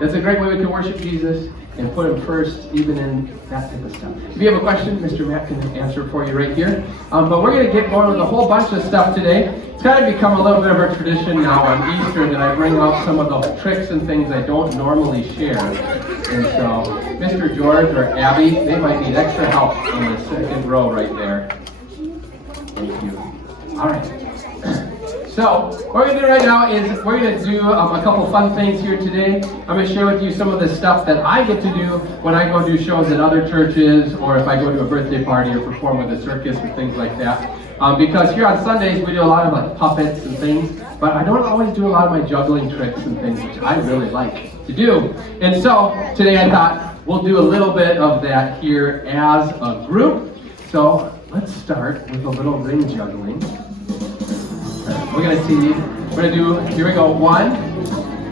That's a great way we can worship Jesus and put him first, even in that type of stuff. If you have a question, Mr. Matt can answer for you right here. But we're going to get going with a whole bunch of stuff today. It's kind of become a little bit of a tradition now on Easter that I bring out some of the tricks and things I don't normally share. And so, Mr. George or Abby, they might need extra help in the second row right there. Thank you. All right. So, what we're going to do right now is we're going to do a couple fun things here today. I'm going to share with you some of the stuff that I get to do when I go do shows in other churches, or if I go to a birthday party or perform with a circus or things like that. Because here on Sundays we do a lot of like puppets and things, but I don't always do a lot of my juggling tricks and things, which I really like to do. And so today I thought we'll do a little bit of that here as a group. So let's start with a little ring juggling. We're going to see, we're going to do, here we go, 1,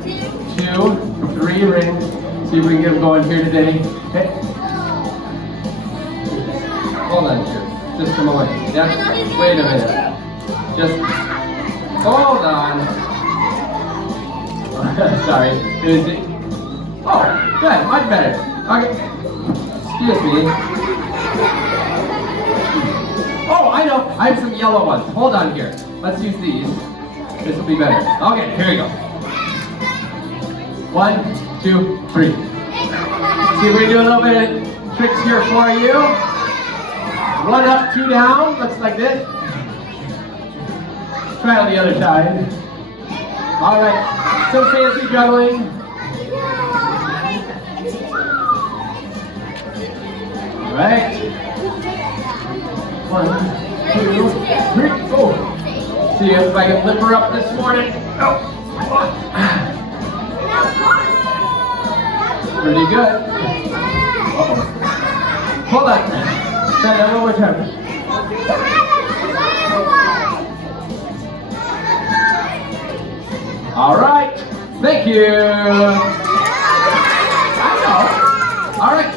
2, 3 rings. See if we can get them going here today. Okay. Hold on here, just a moment. Wait a minute. Just hold on. Sorry. Oh, good, much better. Okay. Excuse me. Oh, I know. I have some yellow ones. Hold on here. Let's use these. This will be better. Okay, here we go. 1, 2, 3. See, we're doing a little bit of tricks here for you. 1 up, 2 down. Looks like this. Try on the other side. All right. Some fancy juggling. All right. 1, 2, 3, go. See if I can lift her up this morning. Oh. Pretty good. Uh-oh. Hold on. Try that one more time. All right. Thank you. I know. All right.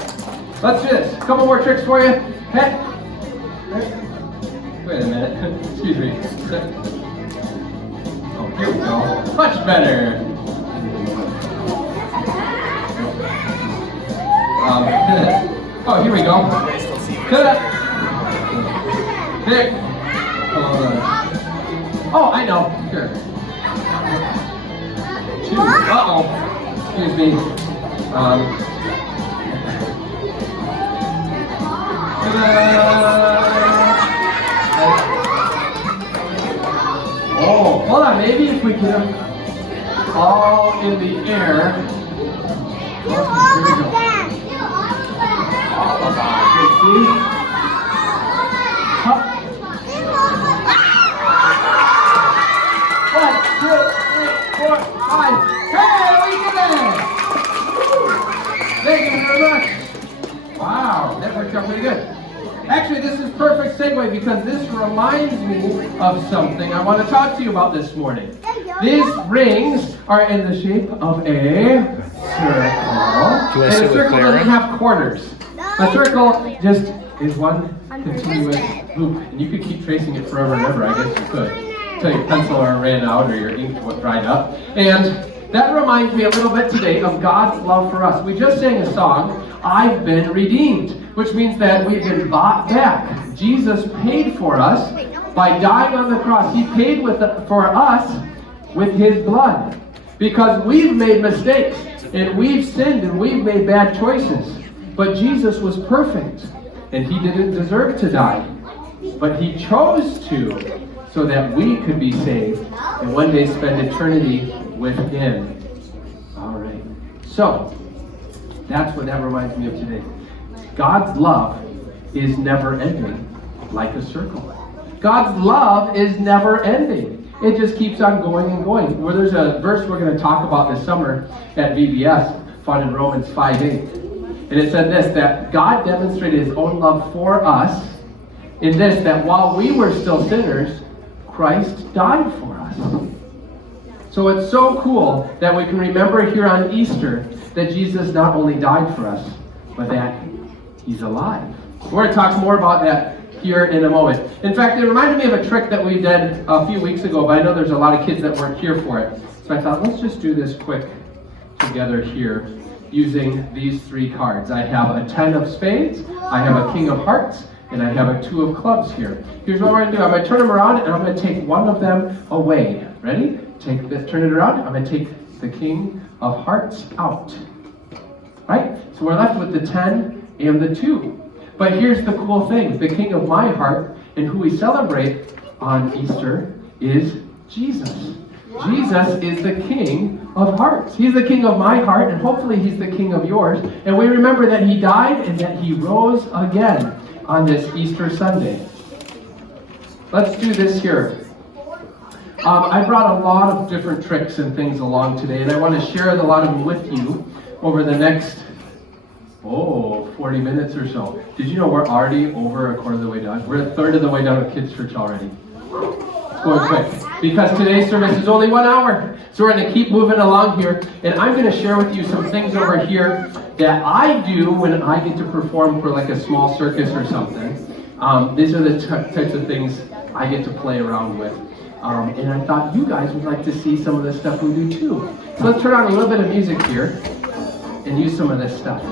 Let's do this. A couple more tricks for you. Head. Wait a minute. Excuse me. Oh, here we go. Much better. Oh, here we go. Pick. Oh, I know. Sure. 2. Uh-oh. Excuse me. Oh, hold on. Maybe if we get them all in the air. Okay, here we go. See? Up. 1, 2, 3, 4, 5. Hey, we did it! Thank you very much. Wow, that worked out pretty good. Actually, this is perfect segue because this reminds me of something I want to talk to you about this morning. These rings are in the shape of a circle. And a circle doesn't have corners. A circle just is one continuous loop, and you could keep tracing it forever and ever. I guess you could, until your pencil ran out or your ink dried up. And that reminds me a little bit today of God's love for us. We just sang a song, I've been redeemed, which means that we've been bought back. Jesus paid for us by dying on the cross. He paid for us with his blood, because we've made mistakes, and we've sinned, and we've made bad choices. But Jesus was perfect, and he didn't deserve to die. But he chose to, so that we could be saved and one day spend eternity with him. All right. So, that's what that reminds me of today. God's love is never ending, like a circle. God's love is never ending. It just keeps on going and going. Well, there's a verse we're going to talk about this summer at VBS, found in Romans 5:8. And it said this, that God demonstrated his own love for us in this, that while we were still sinners, Christ died for us. So it's so cool that we can remember here on Easter that Jesus not only died for us, but that he's alive. We're going to talk more about that here in a moment. In fact, it reminded me of a trick that we did a few weeks ago, but I know there's a lot of kids that weren't here for it. So I thought, let's just do this quick together here using these 3 cards. I have a 10 of spades, I have a king of hearts, and I have a 2 of clubs here. Here's what we're going to do. I'm going to turn them around, and I'm going to take one of them away. Ready? Take this, turn it around. I'm going to take the king of hearts out. Right? So we're left with the 10 and the 2. But here's the cool thing. The king of my heart, and who we celebrate on Easter, is Jesus. Jesus is the king of hearts. He's the king of my heart, and hopefully he's the king of yours. And we remember that he died and that he rose again on this Easter Sunday. Let's do this here. I brought a lot of different tricks and things along today, and I want to share a lot of them with you over the next 40 minutes or so. Did you know we're already over a quarter of the way done? We're a third of the way done with Kids Church already. It's going quick. Because today's service is only 1 hour. So we're going to keep moving along here. And I'm going to share with you some things over here that I do when I get to perform for like a small circus or something. These are the types of things I get to play around with. And I thought you guys would like to see some of the stuff we do too. So let's turn on a little bit of music here and use some of this stuff.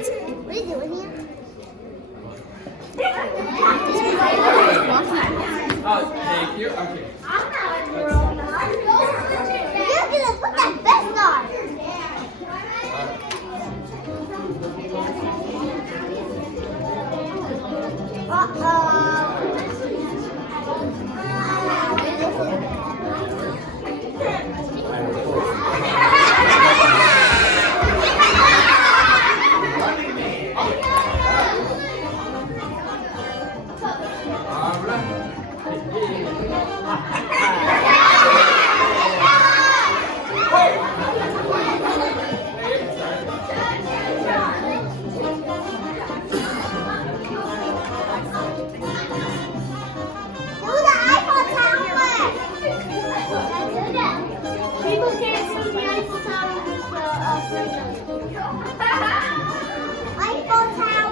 What are you doing here? Oh, thank you. Okay. You're gonna put that vest on. All right. Do the Eiffel Tower. People can't see the Eiffel Tower with the Eiffel Tower.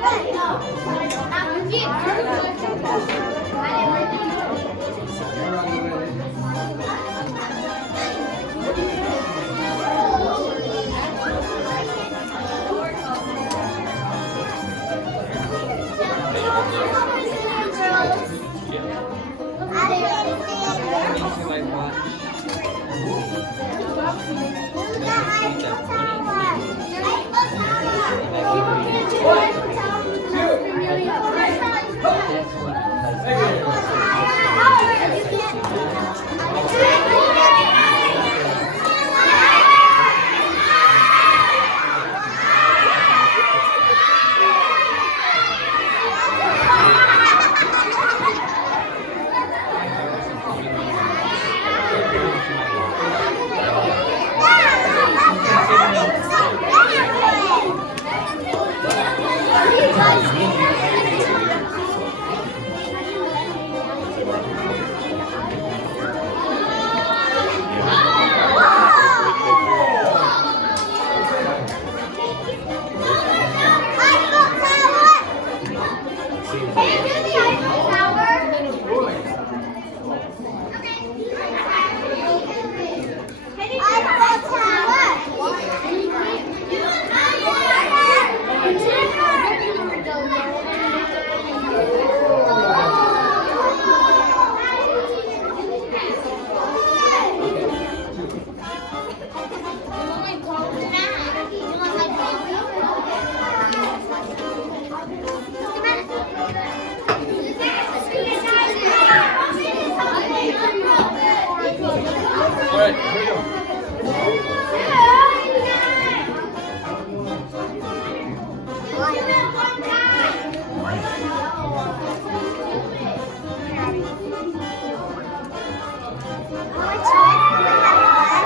All right, here we go.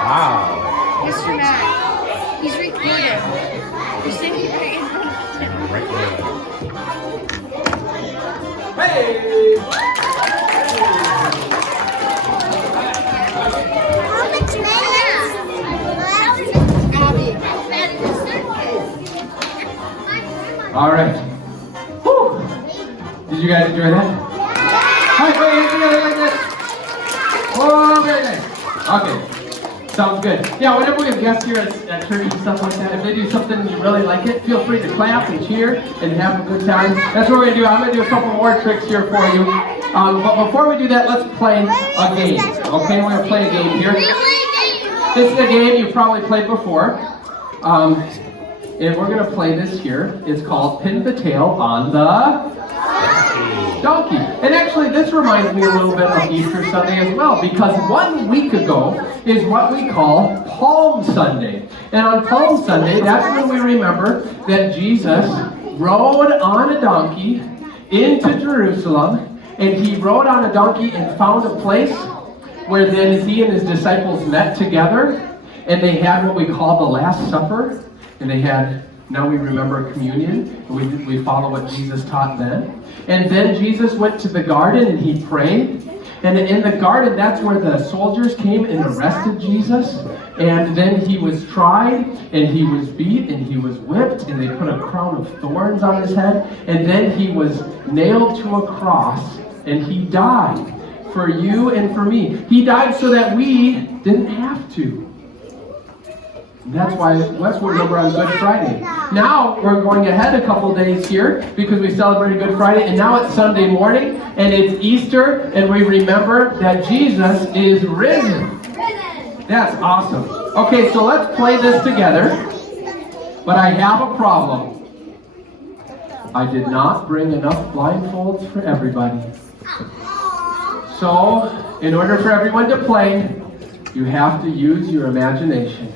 Wow. Mr. Matt, he's recording. He's sitting right in front of him. Right there. Hey! How much All right. Whew. Did you guys enjoy that? All right, wait, together like this. Oh, very nice. Okay, sounds good. Yeah, whenever we have guests here at church and stuff like that, if they do something and you really like it, feel free to clap and cheer and have a good time. That's what we're going to do. I'm going to do a couple more tricks here for you. But before we do that, let's play a game. Okay, we're going to play a game here. This is a game you've probably played before. And we're going to play this here. It's called Pin the Tail on the Donkey. And actually, this reminds me a little bit of Easter Sunday as well, because 1 week ago is what we call Palm Sunday. And on Palm Sunday, that's when we remember that Jesus rode on a donkey into Jerusalem, and he rode on a donkey and found a place where then he and his disciples met together, and they had what we call the Last Supper, and they had, now we remember communion, we follow what Jesus taught then. And then Jesus went to the garden and he prayed, and in the garden, that's where the soldiers came and arrested Jesus, and then he was tried, and he was beat, and he was whipped, and they put a crown of thorns on his head, and then he was nailed to a cross, and he died for you and for me. He died so that we didn't have to. That's why we remember on Good Friday. Now we're going ahead a couple days here because we celebrated Good Friday, and now it's Sunday morning and it's Easter, and we remember that Jesus is risen. That's awesome. Okay, so let's play this together. But I have a problem. I did not bring enough blindfolds for everybody. So, in order for everyone to play, you have to use your imagination.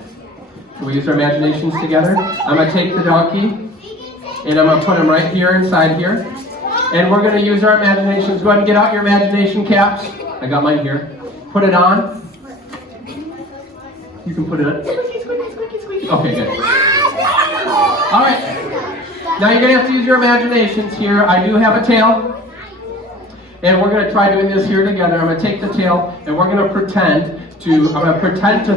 Can we use our imaginations together? I'm going to take the donkey, and I'm going to put him right here inside here. And we're going to use our imaginations. Go ahead and get out your imagination caps. I got mine here. Put it on. You can put it on. Okay, good. All right. Now you're going to have to use your imaginations here. I do have a tail. And we're going to try doing this here together. I'm going to take the tail, and we're going to pretend to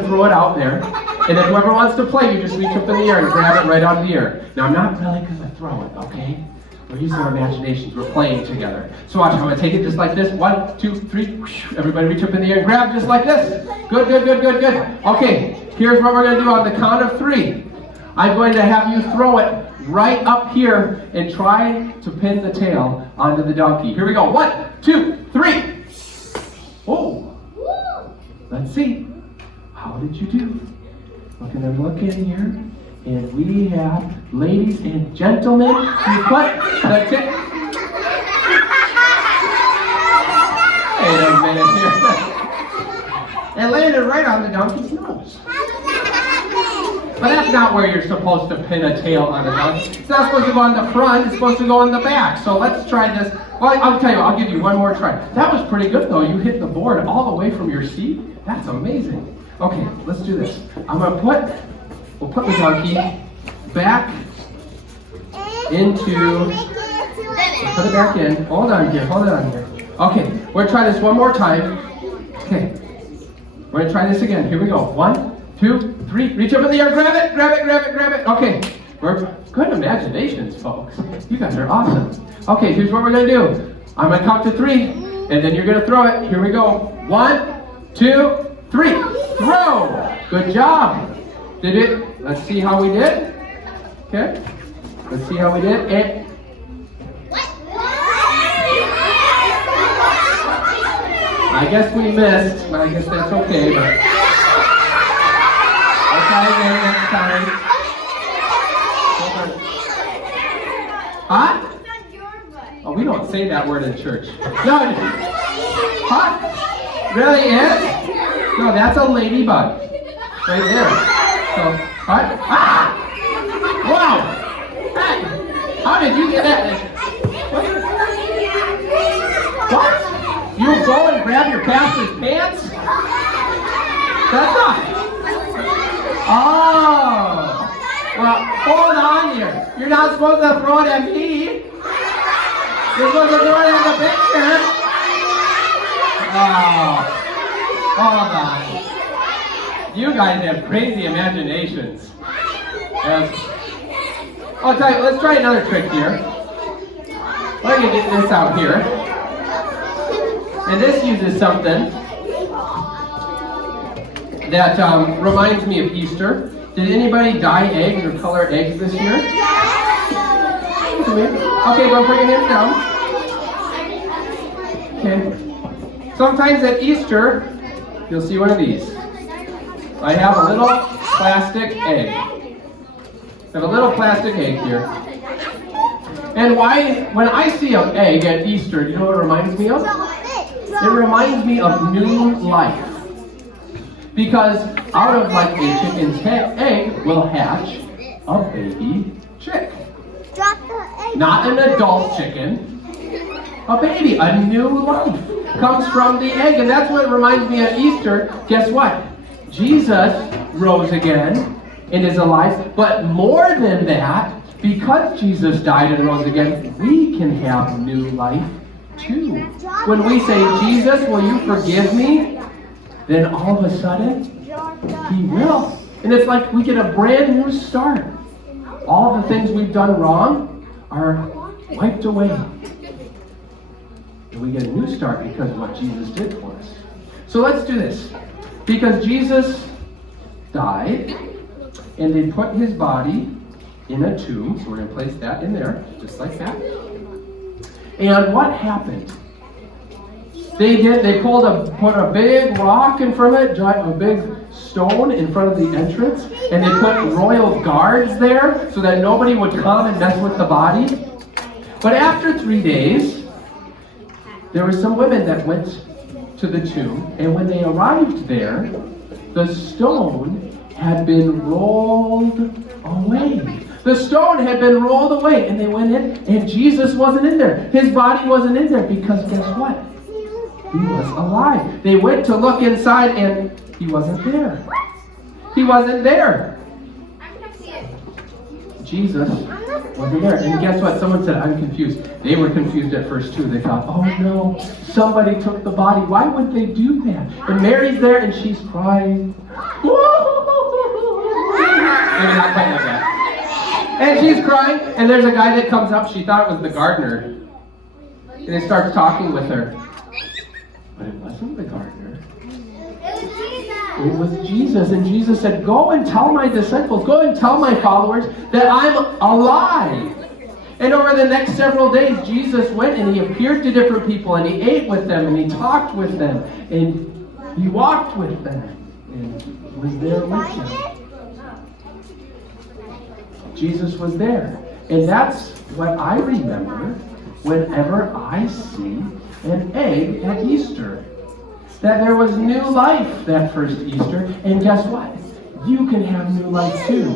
throw it out there. And then whoever wants to play, you just reach up in the air and grab it right out of the air. Now, I'm not really going to throw it, okay? We're using our imaginations. We're playing together. So watch, I'm going to take it just like this. 1, 2, 3. Everybody reach up in the air and grab just like this. Good, good, good, good, good. Okay, here's what we're going to do on the count of 3. I'm going to have you throw it right up here and try to pin the tail onto the donkey. Here we go. 1, 2, 3. Oh, let's see. How did you do? We're going to look in here, and we have, ladies and gentlemen, you put the tail. Wait a minute here. And landed right on the donkey's nose. But that's not where you're supposed to pin a tail on a donkey. It's not supposed to go on the front, it's supposed to go on the back. So let's try this. Well, I'll tell you, I'll give you one more try. That was pretty good though. You hit the board all the way from your seat. That's amazing. Okay, let's do this. We'll put the donkey back into, put it back in. Hold on here. Okay, we're gonna try this one more time. Okay, we're gonna try this again. Here we go. 1, 2, 3. Reach up in the air. Grab it. Okay, we're good imaginations, folks. You guys are awesome. Okay, here's what we're gonna do. I'm gonna count to 3, and then you're gonna throw it. Here we go. 1, 2, 3. Throw. Good job. Did it? Let's see how we did. Okay. Let's see how we did. And I guess we missed, but I guess that's okay. But I'll try again next time. Huh? Oh, we don't say that word in church. No. Huh? Really is? No, that's a ladybug. Right there. So, what? Ah! Wow! Hey, how did you get that? What? You go and grab your pastor's pants? That's not. Oh! Well, hold on here. You're not supposed to throw it at me. You're supposed to throw it at the picture. Oh. Hold on. You guys have crazy imaginations. I'll tell you, let's try another trick here. Let me get this out here. And this uses something that reminds me of Easter. Did anybody dye eggs or color eggs this year? Okay, go put your hands down. Okay. Sometimes at Easter, you'll see one of these. I have a little plastic egg. I have a little plastic egg here. And when I see an egg at Easter, do you know what it reminds me of? It reminds me of new life. Because out of like a chicken's egg will hatch a baby chick. Not an adult chicken. A baby, a new life comes from the egg. And that's what reminds me of Easter. Guess what? Jesus rose again and is alive. But more than that, because Jesus died and rose again, we can have new life too. When we say, Jesus, will you forgive me? Then all of a sudden, he will. And it's like we get a brand new start. All the things we've done wrong are wiped away. And we get a new start because of what Jesus did for us. So let's do this. Because Jesus died, and they put his body in a tomb. So we're going to place that in there, just like that. And what happened? They put a big rock in front of it, a big stone in front of the entrance, and they put royal guards there so that nobody would come and mess with the body. But after 3 days, there were some women that went to the tomb, and when they arrived there, the stone had been rolled away. The stone had been rolled away, and they went in, and Jesus wasn't in there. His body wasn't in there because guess what? He was alive. They went to look inside, and he wasn't there. He wasn't there. Jesus wasn't there. And guess what? Someone said, I'm confused. They were confused at first too. They thought, oh no, somebody took the body. Why would they do that? And Mary's there, and she's crying. Maybe not quite like that. And she's crying, and there's a guy that comes up. She thought it was the gardener. And he starts talking with her. But it wasn't the gardener. It was Jesus. And Jesus said, go and tell my disciples, go and tell my followers that I'm alive. And over the next several days, Jesus went and he appeared to different people, and he ate with them, and he talked with them, and he walked with them, and was there with them. Jesus was there. And that's what I remember whenever I see an egg at Easter. That there was new life that first Easter. And guess what? You can have new life too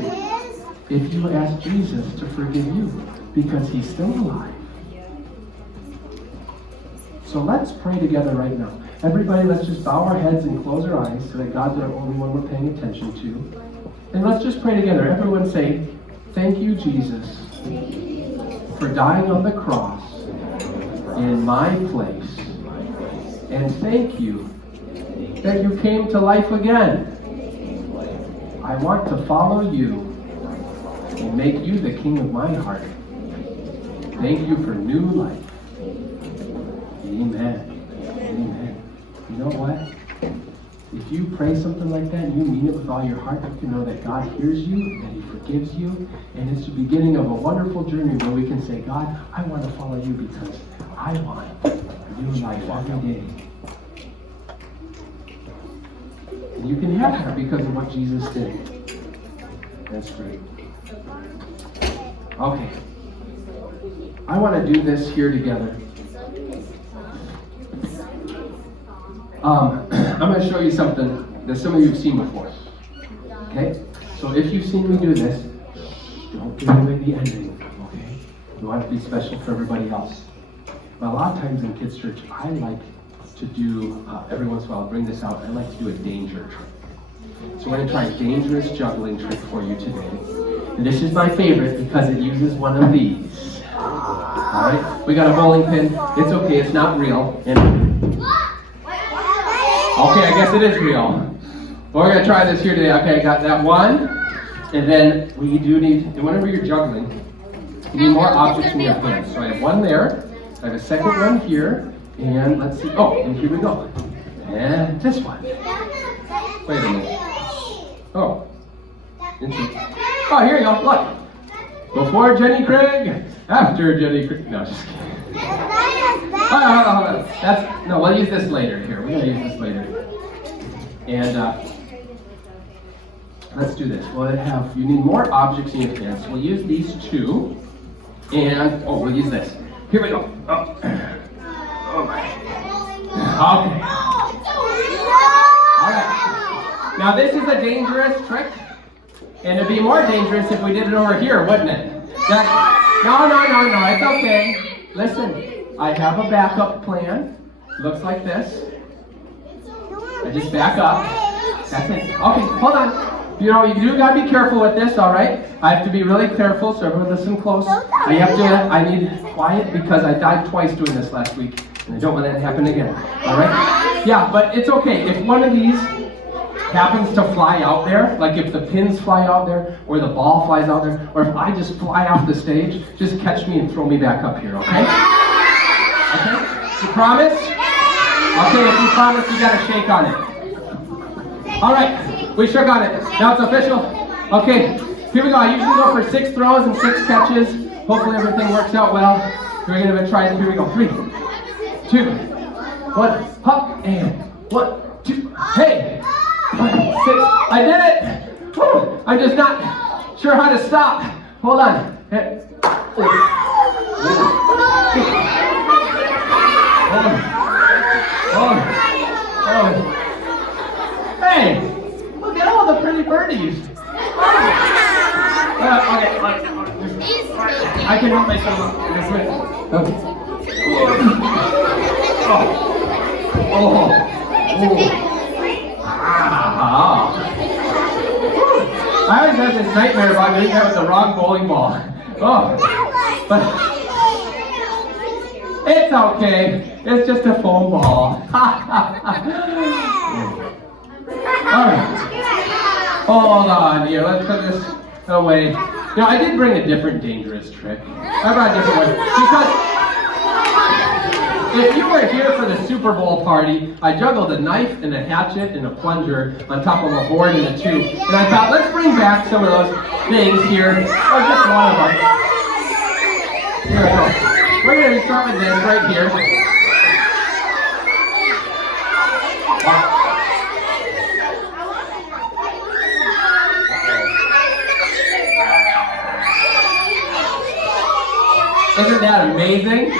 if you ask Jesus to forgive you, because he's still alive. So let's pray together right now. Everybody, let's just bow our heads and close our eyes so that God's the only one we're paying attention to. And let's just pray together. Everyone say, thank you, Jesus, for dying on the cross in my place. And thank you that you came to life again. I want to follow you and make you the king of my heart. Thank you for new life. Amen. Amen. You know what? If you pray something like that and you mean it with all your heart, you can know that God hears you, that he forgives you, and it's the beginning of a wonderful journey where we can say, God, I want to follow you because I want new life every day. And you can have that because of what Jesus did. That's great. Okay. I want to do this here together. I'm going to show you something that some of you have seen before. Okay? So if you've seen me do this, don't give away the ending. Okay? You want it to be special for everybody else. But a lot of times in kids' church, I like to do, every once in a while, I'll bring this out, I like to do a danger trick. So we're going to try a dangerous juggling trick for you today. And this is my favorite because it uses one of these. Alright? We got a bowling pin. It's okay, it's not real. Okay, I guess it is real. Well, we're going to try this here today. Okay, I got that one. And then we do need, and whenever you're juggling, you need more objects in your hands. So I have one there. I have a second one here. And let's see. Oh, and here we go. And this one. Wait a minute. Oh. Oh, here you go. Look. Before Jenny Craig, after Jenny Craig. No, just kidding. Hold on. No, we'll use this later. Here, we're going to use this later. And let's do this. You need more objects in your hands. We'll use these two. And, we'll use this. Here we go. Oh my. Okay. All right. Now this is a dangerous trick. And it'd be more dangerous if we did it over here, wouldn't it? No, it's okay. Listen. I have a backup plan. Looks like this. I just back up. That's it. Okay, hold on. You do gotta be careful with this, all right? I have to be really careful, so everyone listen close. I need quiet because I died twice doing this last week, and I don't want that to happen again. All right? Yeah, but it's okay. If one of these happens to fly out there, like if the pins fly out there, or the ball flies out there, or if I just fly off the stage, just catch me and throw me back up here, okay? Okay? You promise? Okay, if you promise, you gotta shake on it. All right, we shook on it. Now it's official. Okay, here we go. I usually go for 6 throws and 6 catches. Hopefully everything works out well. We're gonna try it. Here we go. 3, 2, 1, hop, and 1, 2, hey! 5, 6. I did it! Woo. I'm just not sure how to stop. Hold on. Hey. Hold on. Hey! Look at all the pretty birdies. Okay. I can help myself up. Okay. Oh. I always have this nightmare about doing that with the wrong bowling ball. Oh. But it's okay. It's just a foam ball. Alright. Hold on here. Let's put this away. Now, I did bring a different dangerous trick. I brought a different one. Because if you were here for the Super Bowl party, I juggled a knife and a hatchet and a plunger on top of a board and a tube. And I thought, let's bring back some of those things here. Or just one of them. Here we go. We're going to start with this right here. Isn't that amazing?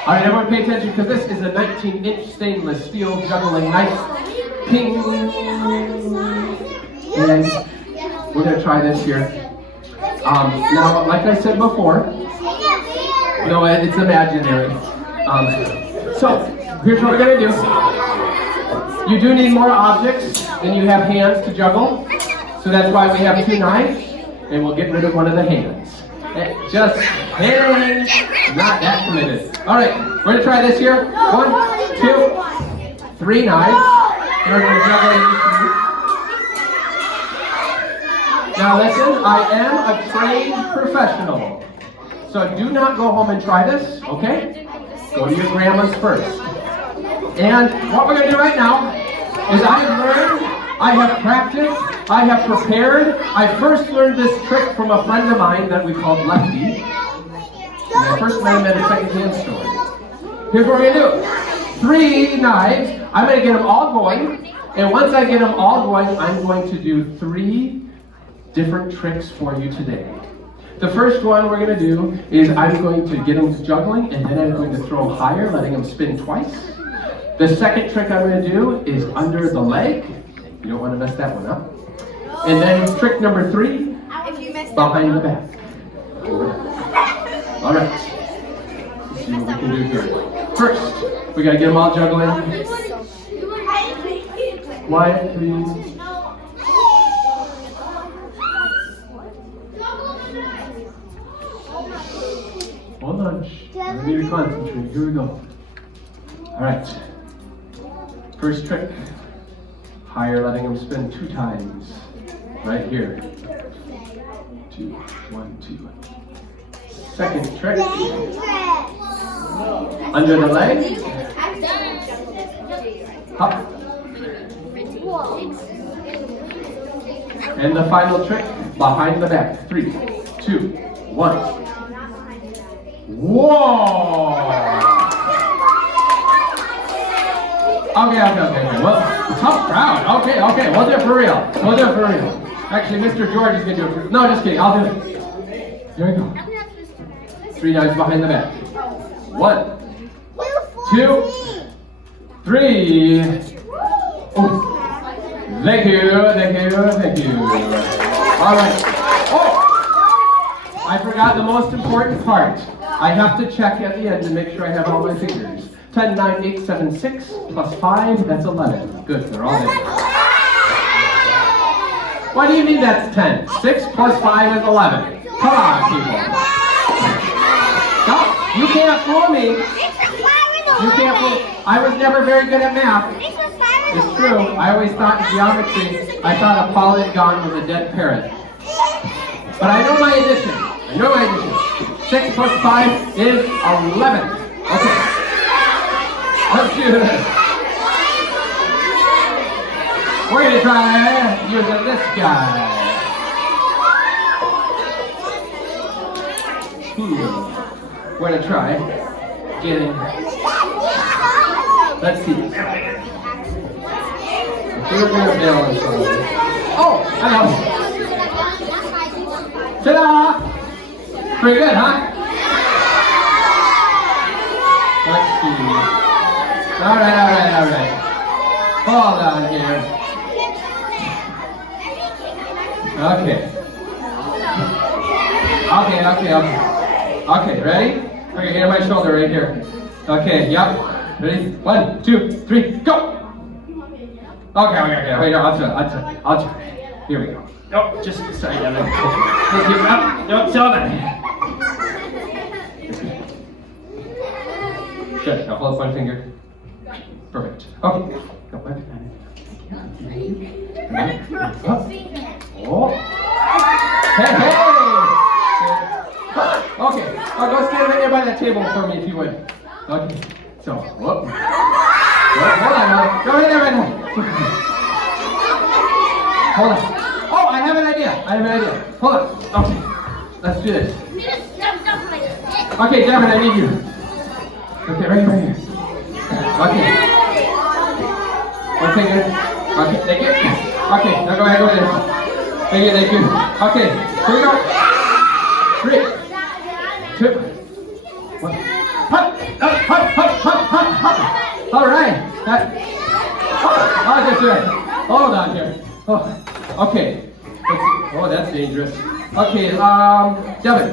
All right, everyone pay attention because this is a 19-inch stainless steel juggling knife. Ping! And we're going to try this here. Now, like I said before, no, it's imaginary. So, here's what we're going to do. You do need more objects than you have hands to juggle. So that's why we have 2 knives, and we'll get rid of one of the hands. Just hang, not that committed. All right, we're gonna try this here. 1, 2, 3 knives. And we're gonna juggle these 3. Now listen, I am a trained professional. So do not go home and try this, okay? Go to your grandma's first. And what we're gonna do right now is I have learned, I have practiced, I have prepared. I first learned this trick from a friend of mine that we called Lefty. And I first met him at a second-hand store. Here's what we're going to do. 3 knives. I'm going to get them all going. And once I get them all going, I'm going to do 3 different tricks for you today. The first one we're going to do is I'm going to get them juggling, and then I'm going to throw them higher, letting them spin twice. The second trick I'm going to do is under the leg. You don't want to mess that one up. And then trick number 3, behind the back. All right. Let's see what we can do here. First, we got to get them all juggling. Quiet, please. Hold on. We need to concentrate. Here we go. All right. First trick. Higher, letting them spin 2 times. Right here. 2, 1, 2. Second trick. Under the leg. Up. And the final trick, behind the back. 3, 2, 1. Whoa! Okay. Well, tough crowd. Okay. We'll do it for real. Actually, Mr. George is going to do it for real. No, just kidding. I'll do it. Here we go. 3 knives behind the back. 1, 2, 3. Oh. Thank you. All right. Oh! I forgot the most important part. I have to check at the end to make sure I have all my fingers. 10, 9, 8, 7, 6, plus 5, that's 11. Good, they're all there. What do you mean that's 10? 6 plus 5 is 11. Come on, people. No, you can't fool me. You can't fool. I was never very good at math. It's true. I always thought in geometry, I thought a polygon was a dead parrot. But I know my addition. 6 plus 5 is 11. Okay. Let's do this. We're going to try using this guy. We're going to try getting, let's see. We're going to balance on this. Oh, I know. Ta-da! Pretty good, huh? Let's see. All right. Hold on here. Okay, ready? Okay, hand on my shoulder right here. Okay, yep. Ready? 1, 2, 3, go! Okay, wait, no, I'll try. Here we go. Oh, just sorry, no, tell that. Good, now hold up one finger. Perfect. Okay. Go back. Oh. Hey! Okay, go stand right there by that table for me if you would. Okay, so, whoop. Hold on, go right there right now. Hold on. Oh, I have an idea. Hold on. Okay, let's do this. Okay, Devin, I need you. Okay, right here. Okay. One finger. Okay, thank you. Okay, now go ahead, go there. Thank you. Okay, here we go. 3, 2, 1. Hop. All right. I'll get to it. Hold on here. Oh, okay. Oh, that's dangerous. Okay, Devin.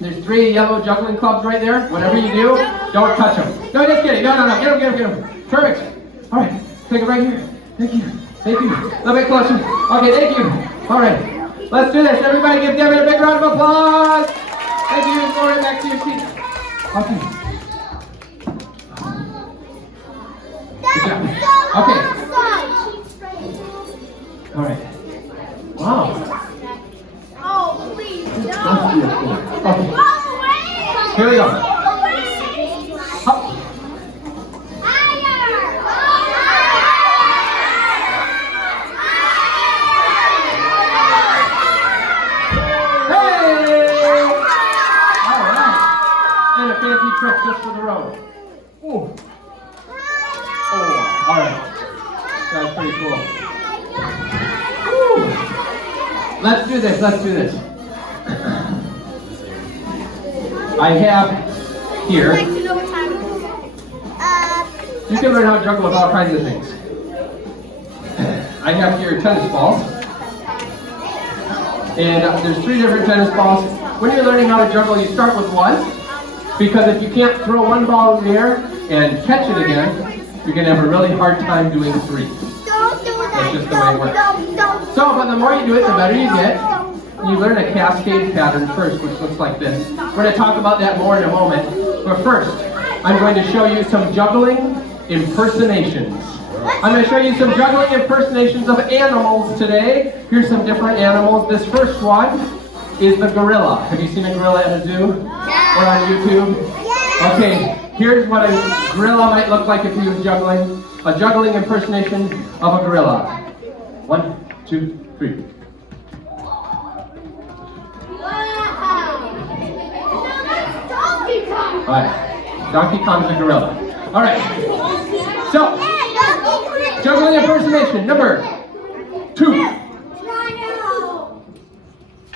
There's 3 yellow juggling clubs right there. Whatever you do, don't touch them. No, just kidding. No. Get them. Perfect. All right. Take it right here. Thank you. A little bit closer. Okay, thank you. All right. Let's do this. Everybody give Devin a big round of applause. Thank you. Go right back to your seat. Okay. Good job. Okay. All right. Wow. Oh, please, no. Okay. Here we go. Hop. Fancy trick just for the road. Ooh. Oh, all right. That's pretty cool. Woo. Let's do this. I have here. I'd like to know what time it is. You can learn how to juggle with all kinds of things. I have here tennis balls. And there's 3 different tennis balls. When you're learning how to juggle, you start with 1. Because if you can't throw 1 ball in the air and catch it again, you're going to have a really hard time doing 3. Don't do that. That's just the way it works. So, but the more you do it, the better you get. You learn a cascade pattern first, which looks like this. We're going to talk about that more in a moment. But first, I'm going to show you some juggling impersonations. I'm going to show you some juggling impersonations of animals today. Here's some different animals. This first one is the gorilla. Have you seen a gorilla at a zoo? Or on YouTube? Okay, here's what a gorilla might look like if he was juggling. A juggling impersonation of a gorilla. 1, 2, 3. Alright, Donkey Kong's a gorilla. Alright, so, juggling impersonation number 2.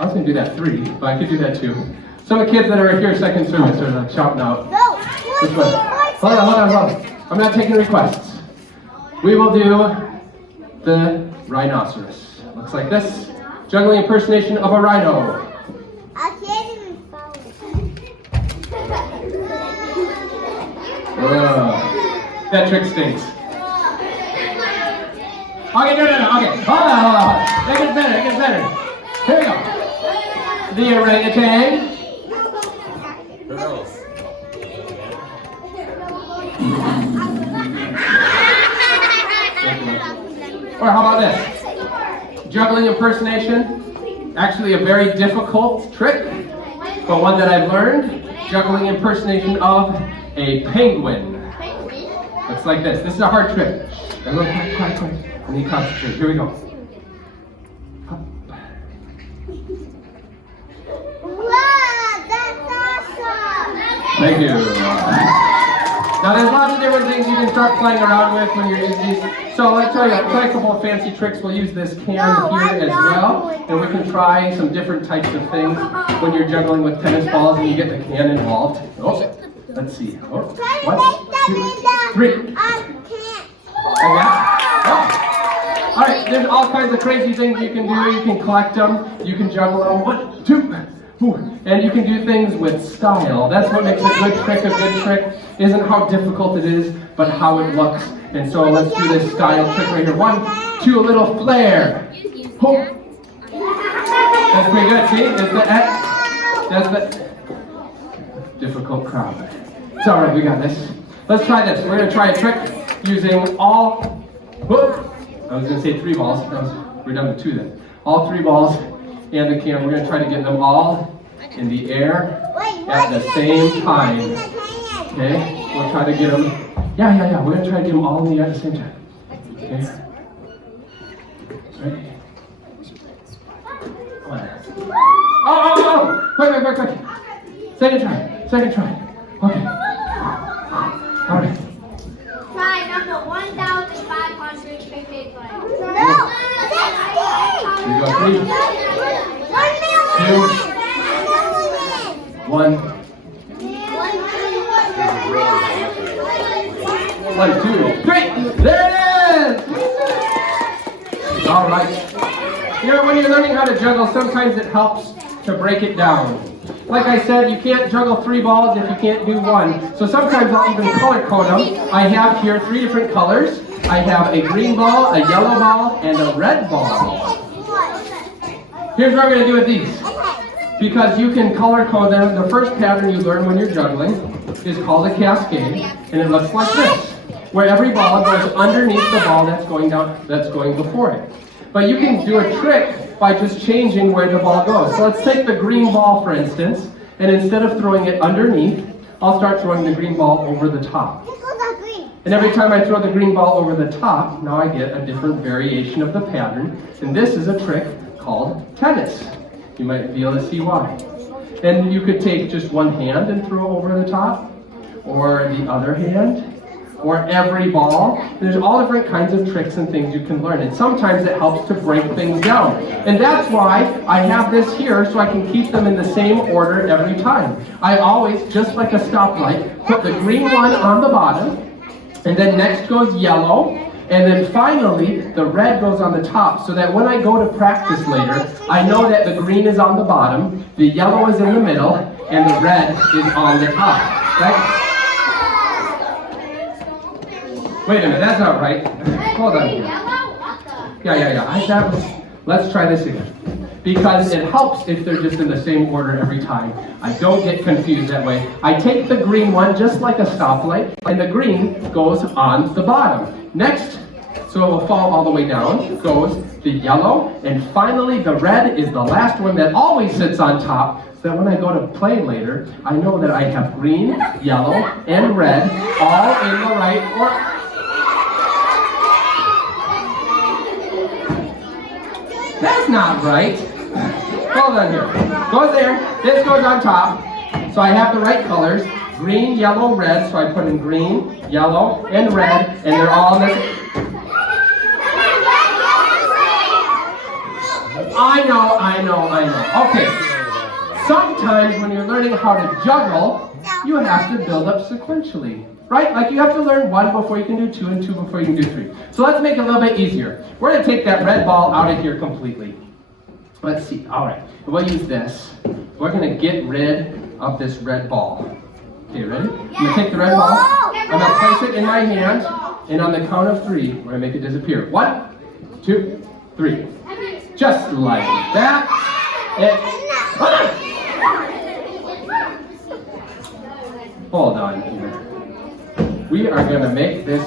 I was going to do that 3, but I could do that 2. Some of the kids that are here second service are like shouting out. Which one? Hold on. I'm not taking requests. We will do the rhinoceros. Looks like this. Juggling impersonation of a rhino. I can't even follow. That trick stinks. Okay, no. Okay, hold on. That gets better. Here we go. The orangutan. Or how about this? Juggling impersonation. Actually a very difficult trick, but one that I've learned. Juggling impersonation of a penguin. Looks like this. This is a hard trick. Quiet. I need concentration. Here we go. Up. Wow, that's awesome. Thank you. Now there's lots of different things you can start playing around with when you're using these. So let's try a couple of fancy tricks. We'll use this can here as well. And we can try some different types of things when you're juggling with tennis balls and you get the can involved. Oh, let's see. Oh, 1, 2, 3. Oh, yeah? Oh. All right, there's all kinds of crazy things you can do. You can collect them. You can juggle them. 1, 2, 4. And you can do things with style. That's what makes a good trick a good trick. Isn't how difficult it is, but how it looks. And so let's do this style trick right here. 1, 2, a little flare. Oh. That's pretty good. See? That's the difficult crowd. It's all right. We got this. Let's try this. We're going to try a trick using all, whoop, I was going to say 3 balls, we're down to 2 then. All 3 balls and the can, we're going to try to get them all in the air at the same time. Okay, we'll try to get them, yeah, we're going to try to get them all in the air at the same time. Okay, ready? Oh, quick. Second try. Okay. All right. Try number 1,551. No! Here we go. 3, 2, 1. 1, 2, 3. There it is! All right. You know, when you're learning how to juggle, sometimes it helps to break it down. Like I said, you can't juggle 3 balls if you can't do 1. So sometimes I'll even color code them. I have here 3 different colors. I have a green ball, a yellow ball, and a red ball. Here's what I'm going to do with these. Because you can color code them. The first pattern you learn when you're juggling is called a cascade, and it looks like this, where every ball goes underneath the ball that's going before it. But you can do a trick by just changing where the ball goes. So let's take the green ball, for instance, and instead of throwing it underneath, I'll start throwing the green ball over the top. And every time I throw the green ball over the top, now I get a different variation of the pattern. And this is a trick called tennis. You might be able to see why. And you could take just one hand and throw over the top, or the other hand, or every ball. There's all different kinds of tricks and things you can learn. And sometimes it helps to break things down. And that's why I have this here, so I can keep them in the same order every time. I always, just like a stoplight, put the green one on the bottom, and then next goes yellow, and then finally the red goes on the top, so that when I go to practice later, I know that the green is on the bottom, the yellow is in the middle, and the red is on the top. Right? Wait a minute, that's not right. Hold on here. Yeah. Let's try this again. Because it helps if they're just in the same order every time. I don't get confused that way. I take the green one just like a stoplight, and the green goes on the bottom. Next, so it will fall all the way down, goes the yellow, and finally the red is the last one that always sits on top, so that when I go to play later, I know that I have green, yellow, and red all in the right order. That's not right. Hold on here. Goes there. This goes on top. So I have the right colors. Green, yellow, red. So I put in green, yellow, and red. And they're all in the same. I know. Okay. Sometimes when you're learning how to juggle, you have to build up sequentially. Right? Like you have to learn 1 before you can do 2 and 2 before you can do 3. So let's make it a little bit easier. We're going to take that red ball out of here completely. Let's see. All right. We'll use this. We're going to get rid of this red ball. Okay, ready? I'm going to take the red ball. I'm going to place it in my hand. And on the count of 3, we're going to make it disappear. 1, 2, 3. Just like that. Hold on here. We are going to make this,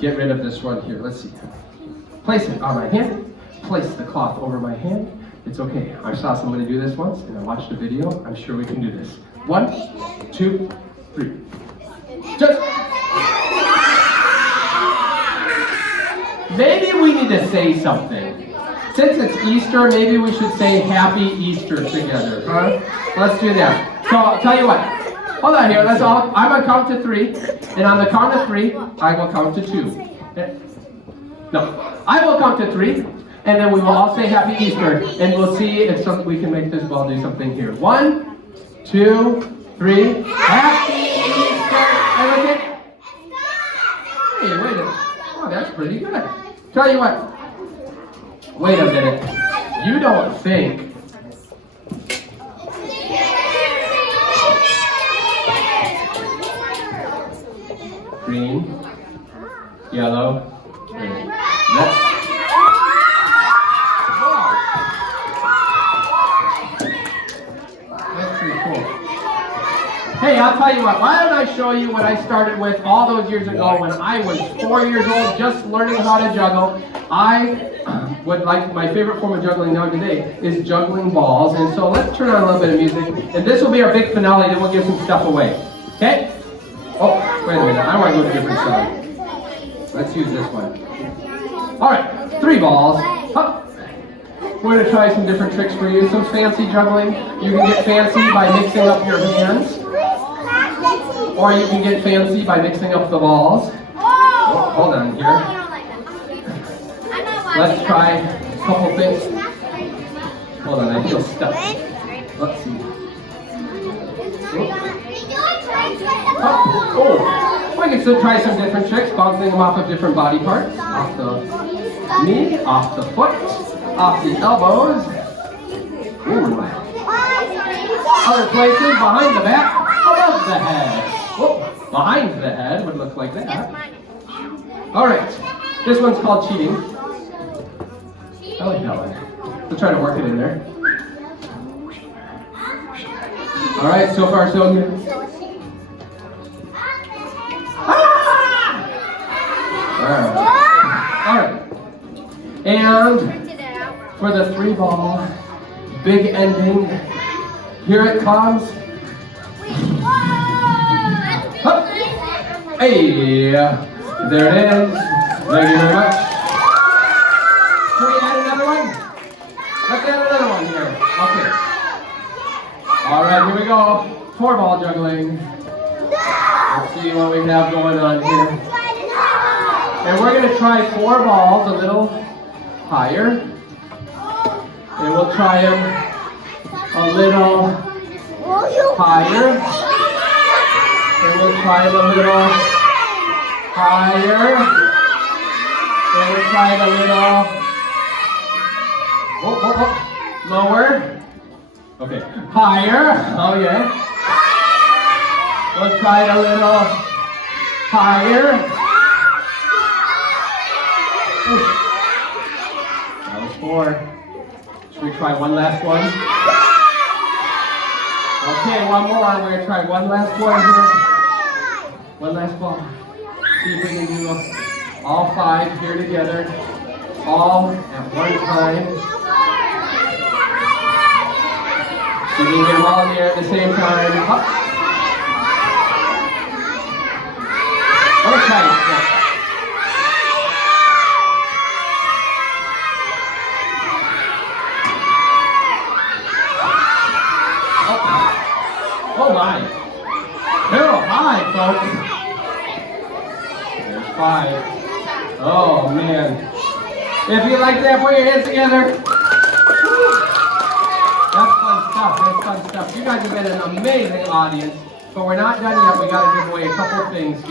get rid of this one here. Let's see. Place it on my hand. Place the cloth over my hand. It's okay. I saw somebody do this once, and I watched a video. I'm sure we can do this. 1, 2, 3. Just. Maybe we need to say something. Since it's Easter, maybe we should say Happy Easter together, huh? Let's do that. So I'll tell you what. Hold on here. Let's all. I'm gonna count to 3, and on the count of 3, I will count to 2. No, I will count to 3, and then we will all say Happy Easter, and we'll see if we can make this ball do something here. 1, 2, 3. Happy Easter. Everyone. Hey, wait a minute. Oh, that's pretty good. Tell you what. Wait a minute. You don't think. Green, yellow, red. That's pretty cool. Hey, I'll tell you what. Why don't I show you what I started with all those years ago when I was 4 years old, just learning how to juggle. I would like, my favorite form of juggling now today is juggling balls. And so let's turn on a little bit of music. And this will be our big finale, then we'll give some stuff away. Okay? Oh, wait a minute. I want to go to a different side. Let's use this one. All right, 3 balls. Up. We're going to try some different tricks for you. Some fancy juggling. You can get fancy by mixing up your hands. Or you can get fancy by mixing up the balls. Oh, hold on here. Let's try a couple things. Hold on, I feel stuck. Let's see. Oh, we can still try some different tricks, bouncing them off of different body parts. Off the knee, off the foot, off the elbows. Ooh. Other places, behind the back, above the head. Oh, behind the head would look like that. All right, this one's called cheating. I like that one. We'll try to work it in there. All right, so far so good. All right. And for the 3 ball, big ending, here it comes. Hup. Hey, there it is. Thank you very much. Can we add another one? Let's add another one here. Okay. All right, here we go. 4 ball juggling. Let's see what we have going on here. And we're going to try 4 balls a little higher. And we'll try them a little higher. And we'll try them a little higher. And we'll try it a little lower. Okay, higher. Oh yeah. We'll try it a little higher. That was 4. Should we try one last one? Okay, one more. We're going to try one last one here. One last ball. See if we can do all 5 here together. All at one time. See if we can get them all in the air at the same time. Up. Okay. Oh my. They're high, folks. There's 5. Oh man. If you like that, put your hands together. That's fun stuff. That's fun stuff. You guys have been an amazing audience, but we're not done yet. We got to give away a couple things here.